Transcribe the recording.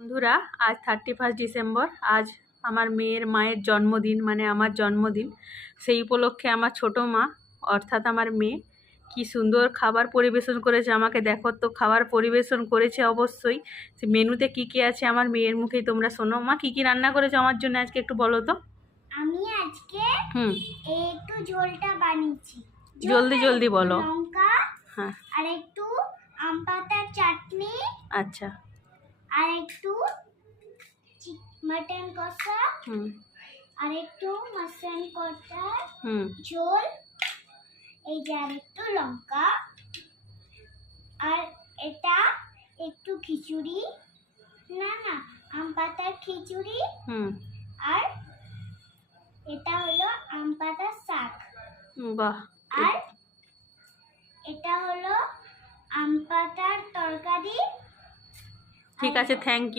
বন্ধুরা, আজ 31 ডিসেম্বর। আজ আমার মেয়ের মায়ের জন্মদিন, মানে আমার জন্মদিন। সেই উপলক্ষে আমার ছোটো মা অর্থাৎ আমার মেয়ে কি সুন্দর খাবার পরিবেশন করেছে। আমাকে দেখো তো, খাবার পরিবেশন করেছে অবশ্যই। সে মেনুতে কি কি আছে আমার মেয়ের মুখেই তোমরা শোনো। মা কি কি রান্না করেছো আমার জন্য আজকে একটু বলো তো। আমি আজকে একটু ঝোলটা বানিয়েছি। জলদি জলদি বলো। লঙ্কা, হ্যাঁ, আর একটু আম পাতার চাটনি, আচ্ছা। আর একটু মটন কষা, আর একটু মাটন কষা ঝোল, এই যে আর একটু লঙ্কা, আর এটা একটু খিচুড়ি, না আম পাতার খিচুড়ি, আর এটা হলো আম পাতার শাক। বাহ। আর এটা হলো আম পাতার তরকারি। ঠিক আছে, থ্যাংক ইউ।